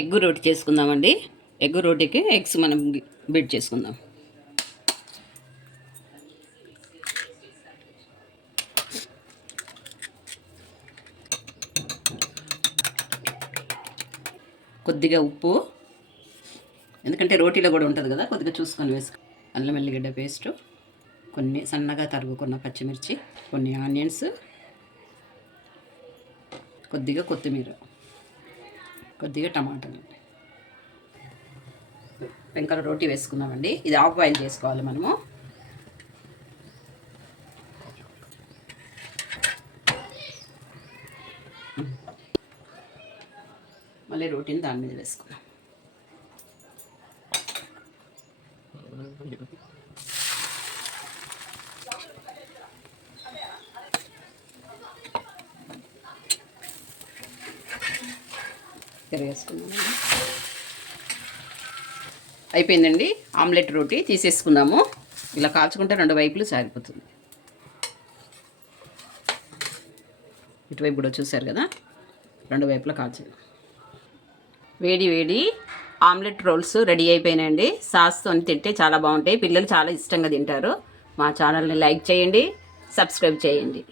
Egg రోటీ చేసుకుందామండి. Egg రోటీకి eggs మనం beat చేసుకుందాం. కొద్దిగా ఉప్పు, ఎందుకంటే రోటీలో కూడా ఉంటుంది కదా, కొద్దిగా చూసుకొని వేసుకో. అల్లం వెల్లిగడ్డ పేస్టు, కొన్ని సన్నగా తరుగుకున్న పచ్చిమిర్చి, కొన్ని ఆనియన్స్, కొద్దిగా కొత్తిమీర, కొద్దిగా టమాటాలు. పెంకర రోటీ వేసుకున్నామండి. ఇది హాఫ్ బాయిల్ చేసుకోవాలి మనము. మళ్ళీ రోటీని దాని మీద వేసుకున్నాం. తిరిగేసుకున్నామండి. అయిపోయిందండి. ఆమ్లెట్ రోటీ తీసేసుకుందాము. ఇలా కాల్చుకుంటే రెండు వైపులు సాగిపోతుంది. ఇటువైపు కూడా చూశారు కదా, రెండు వైపులా కాల్చాలి. వేడి వేడి ఆమ్లెట్ రోల్స్ రెడీ అయిపోయినాయండి. సాస్తో తింటే చాలా బాగుంటాయి. పిల్లలు చాలా ఇష్టంగా తింటారు. మా ఛానల్ని లైక్ చేయండి, సబ్స్క్రైబ్ చేయండి.